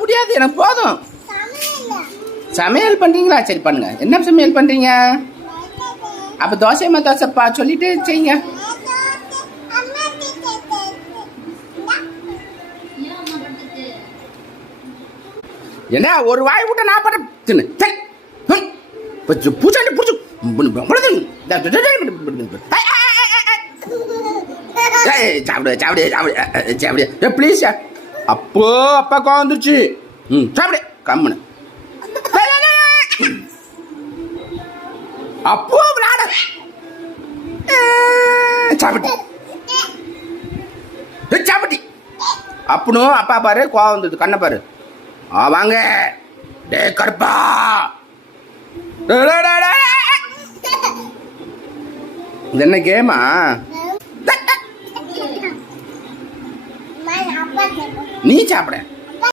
முடியாது, எனக்கு போதும். சமையல் பண்றீங்களா? சரி பண்ணுங்க. என்ன சமையல் பண்றீங்க? அப்ப தோசைமா தோசைப்பா சொல்லிட்டு செய்யுங்க. என்ன ஒரு வாய் விட்ட நான் பண்ண தின்னு பூச்சாண்டி பூச்சி சாப்பிடு சாப்பிடு சாப்பிடு சாப்பிடு ப்ளீஸ். அப்போ அப்பாக்கா வந்துருச்சு. சாப்பிடு கம்முன்னு. அப்போ விளையாட சாப்பிட்டு சாப்பிட்டி அப்பனும் அப்பா பாரு கோவம் வந்தது. கண்ணை பாரு. வாங்க டே கருப்பா. இது என்ன கேமா? நீ சாப்பிட